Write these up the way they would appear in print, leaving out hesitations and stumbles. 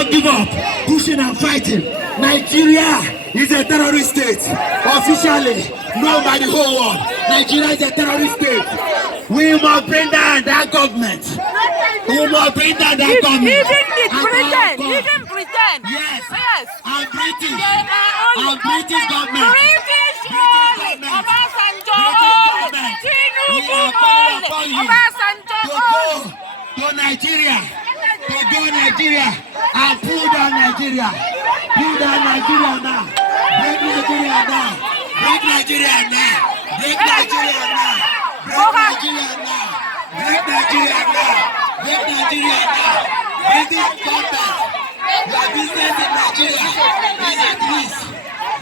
not give up, pushing and fighting. Nigeria is a terrorist state, officially known by the whole world. Nigeria is a terrorist state. We must bring down that government. We must bring down that government. He didn't pretend. Yes. Yes. I'm British. I'm British government. British only. Obasanjo only. Tinubu only. Obasanjo only. To Nigeria. To go Nigeria and pull down Nigeria. Pull down Nigeria now. Break Nigeria now. Break Nigeria now. Break Nigeria now. Break Nigeria now. Break Nigeria now. Break Nigeria now. British government. Your business in Nigeria is at risk.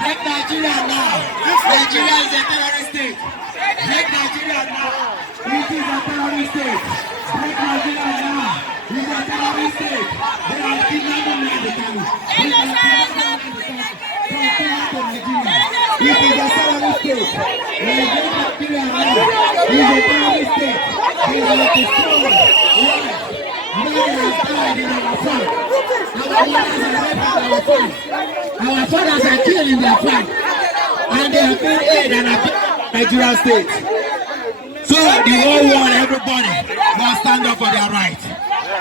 Break Nigeria now. Nigeria is a terrorist state. Break Nigeria now. It is a terrorist state. Break Nigeria now. It is a terrorist state. They are kidnapping Nigeria. It is a terrorist state. It is a terrorist state. Nigeria now is a terrorist state. They are destroying lives. Men have died in our fight. Our mothers are raped in our fight. Our fathers are killed in their fight. And they have been aid and abandoned Nigeria state. So the whole world, everybody must stand up for their right.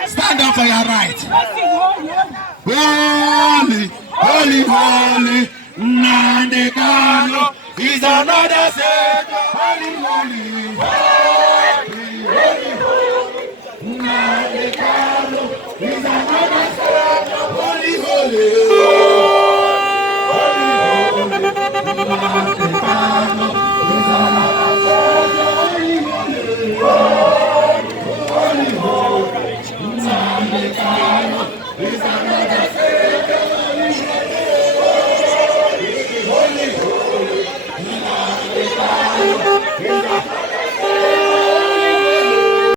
Stand up for your right. Holy, holy, holy, Nnamdi Kanu is another state. Holy, holy, holy, holy, holy, Nnamdi Kanu is another state. Holy, holy.